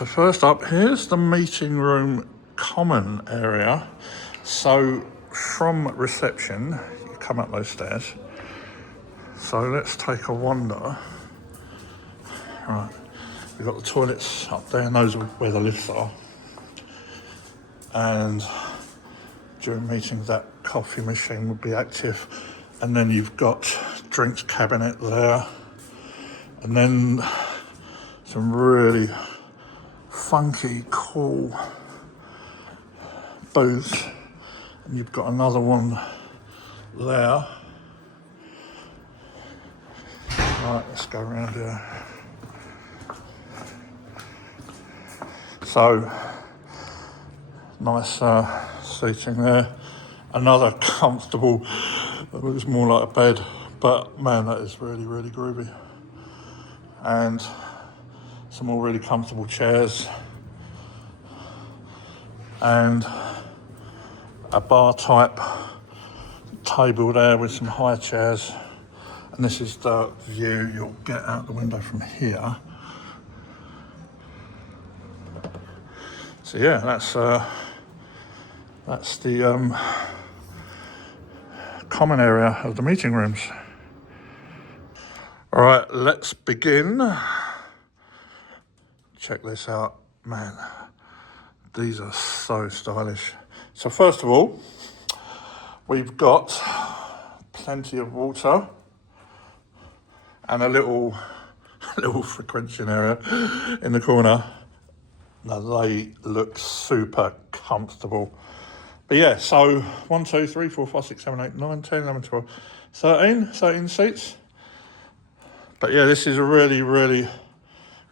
So first up, here's the meeting room common area. So from reception, you come up those stairs. So let's take a wander. Right, we've got the toilets up there, and those are where the lifts are. And during meetings, that coffee machine would be active. And then you've got drinks cabinet there. And then some really funky, cool booths. And you've got another one there. Right, let's go around here. So, nice seating there. Another comfortable, it looks more like a bed, but man, that is really, really groovy. And some more really comfortable chairs. And a bar type table there with some high chairs. And this is the view you'll get out the window from here. So yeah, that's the common area of the meeting rooms. All right, let's begin. Check this out, man. These are so stylish. So first of all, we've got plenty of water and a little frequentation area in the corner. Now they look super comfortable. But yeah, so 1, 2, 3, 4, 5, 6, 7, 8, 9, 10, 11, 12, 13 seats. But yeah, this is a really, really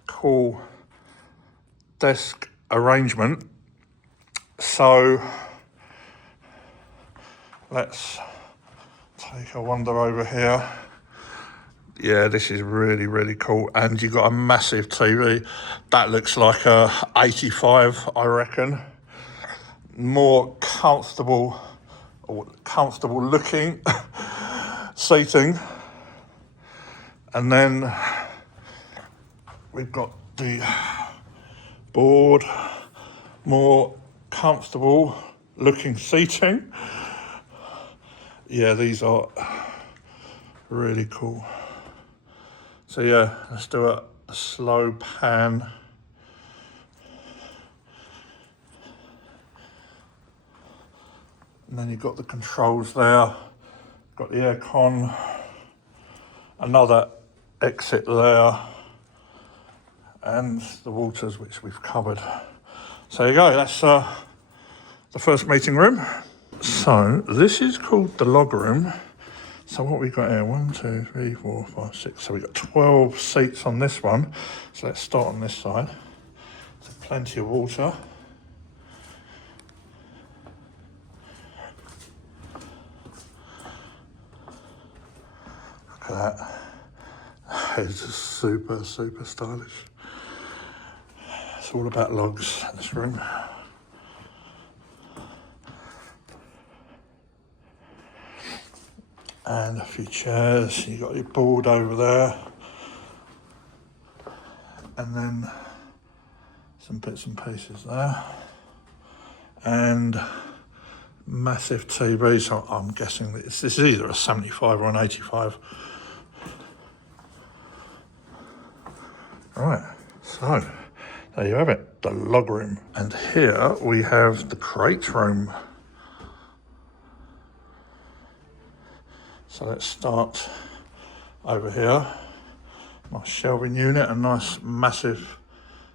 cool desk arrangement. So let's take a wander over here. Yeah, this is really, really cool. And you've got a massive TV. That looks like a 85, I reckon. More comfortable looking seating. And then we've got the board, more comfortable looking seating. Yeah, these are really cool. So yeah, let's do a slow pan. And then you've got the controls there, got the aircon, another exit there, and the waters, which we've covered. So there you go, that's the first meeting room. So this is called the log room. So what we got here, 1, 2, 3, 4, 5, 6. So we've got 12 seats on this one. So let's start on this side. So plenty of water. Look at that. It's super, super stylish. It's all about logs in this room. And a few chairs. You got your board over there, and then some bits and pieces there, and massive TV. So I'm guessing that this is either a 75 or an 85. Right, so there you have it, the log room. And here we have the crate room. So let's start over here. Nice shelving unit, a nice massive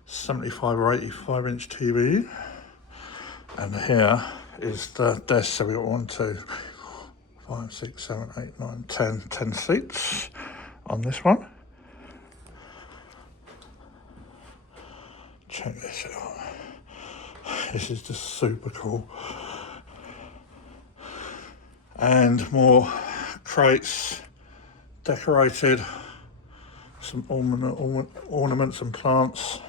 75 or 85 inch TV. And here is the desk. So we've got 1, 2, 3, 4, 5, 6, 7, 8, 9, 10 seats on this one. Check this out. This is just super cool. And more crates, decorated, some ornaments and plants,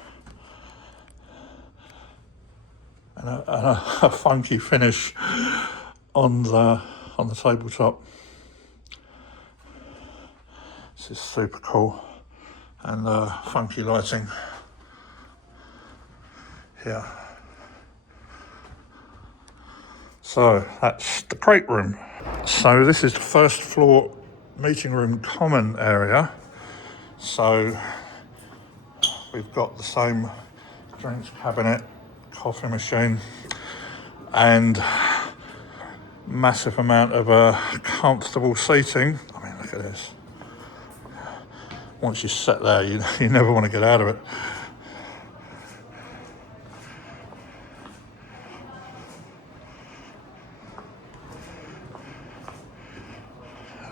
and a funky finish on the tabletop. This is super cool, and funky lighting. here. So that's the crate room. So this is the first floor meeting room common area. So we've got the same drinks cabinet, coffee machine, and massive amount of comfortable seating. I mean, look at this. Once you sit there, you never want to get out of it.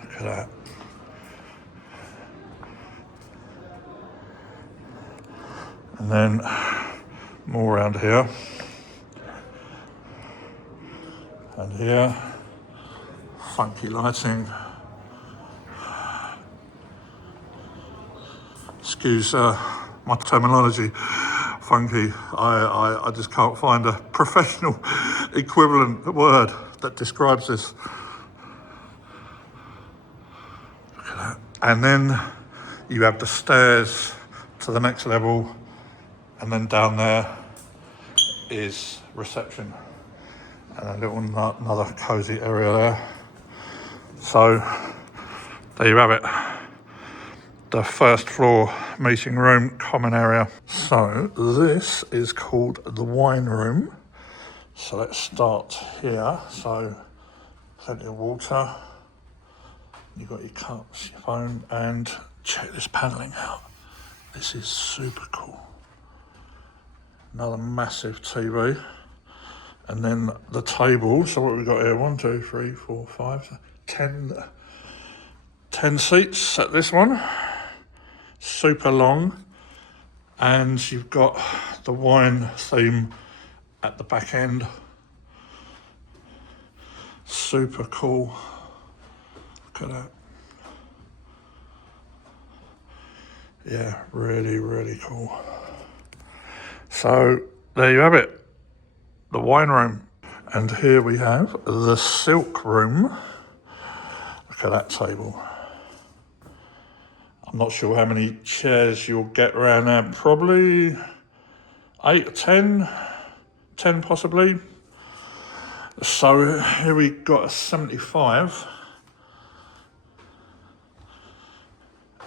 Look at that. And then more around here. And here, funky lighting. Excuse my terminology, funky. I just can't find a professional equivalent word that describes this. Look at that. And then you have the stairs to the next level, and then down there is reception. And a little another cosy area there. So there you have it. The first floor meeting room common area. So this is called the wine room. So let's start here. So plenty of water. You've got your cups, your phone, and check this panelling out. This is super cool. Another massive TV. And then the table, so what have we got here? 1, 2, 3, 4, 5, 10 seats at this one. Super long. And you've got the wine theme at the back end. Super cool. Look at that. Yeah, really, really cool. So there you have it. The wine room. And here we have the silk room. Look at that table. I'm not sure how many chairs you'll get around there. Probably 8 or 10. 10 possibly. So here we got a 75.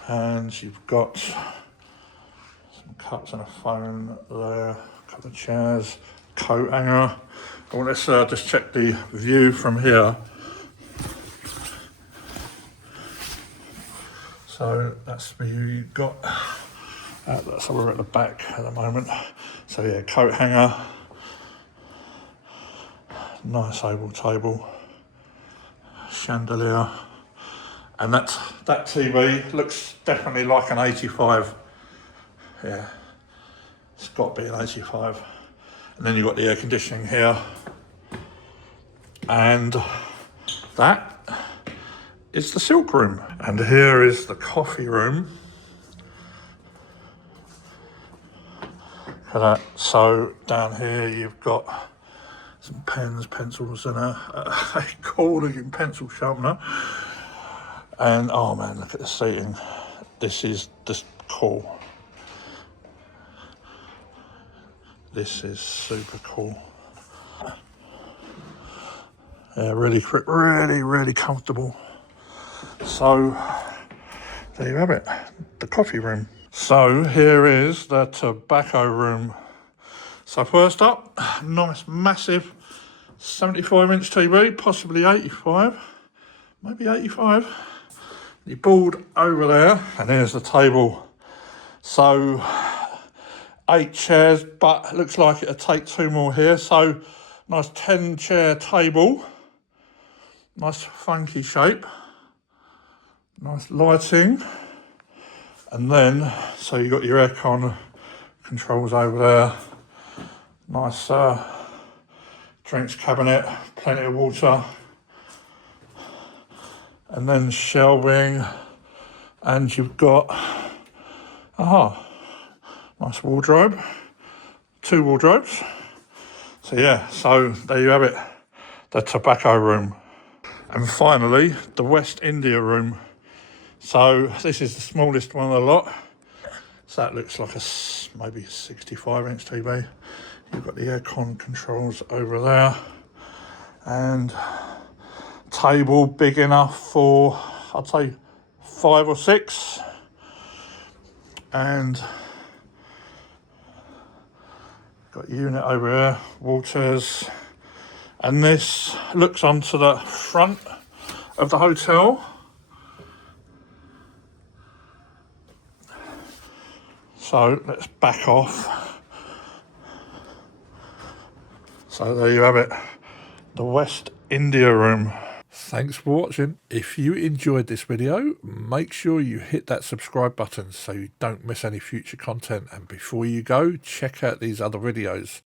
And you've got some cups and a phone there. A couple of chairs. Coat hanger. Well, let's just check the view from here. So that's the view you've got. So we're at the back at the moment. So yeah, coat hanger. Nice oval table. Chandelier. And that TV looks definitely like an 85. Yeah, it's got to be an 85. And then you've got the air conditioning here. And that is the silk room. And here is the coffee room. Look at that. So down here you've got some pens, pencils, and a cool looking pencil sharpener. And oh man, look at the seating. This is just cool. This is super cool. Yeah, really comfortable. So there you have it, the coffee room. So here is the tobacco room. So first up, nice massive 75-inch TV, possibly 85, maybe 85. The board over there, and there's the table. So 8 chairs, but it looks like it'll take 2 more here. So nice 10-chair table, nice funky shape, nice lighting, and then so you got your aircon controls over there. Nice drinks cabinet, plenty of water, and then shelving, and you've got nice wardrobe, 2 wardrobes. So yeah, so there you have it, the tobacco room. And finally, the West India room. So this is the smallest one of the lot. So that looks like maybe a 65-inch TV. You've got the aircon controls over there, and table big enough for, I'd say, 5 or 6, and got a unit over here, waters, and this looks onto the front of the hotel. So let's back off. So there you have it, the West India room. Thanks for watching. If you enjoyed this video, make sure you hit that subscribe button so you don't miss any future content. And before you go, check out these other videos.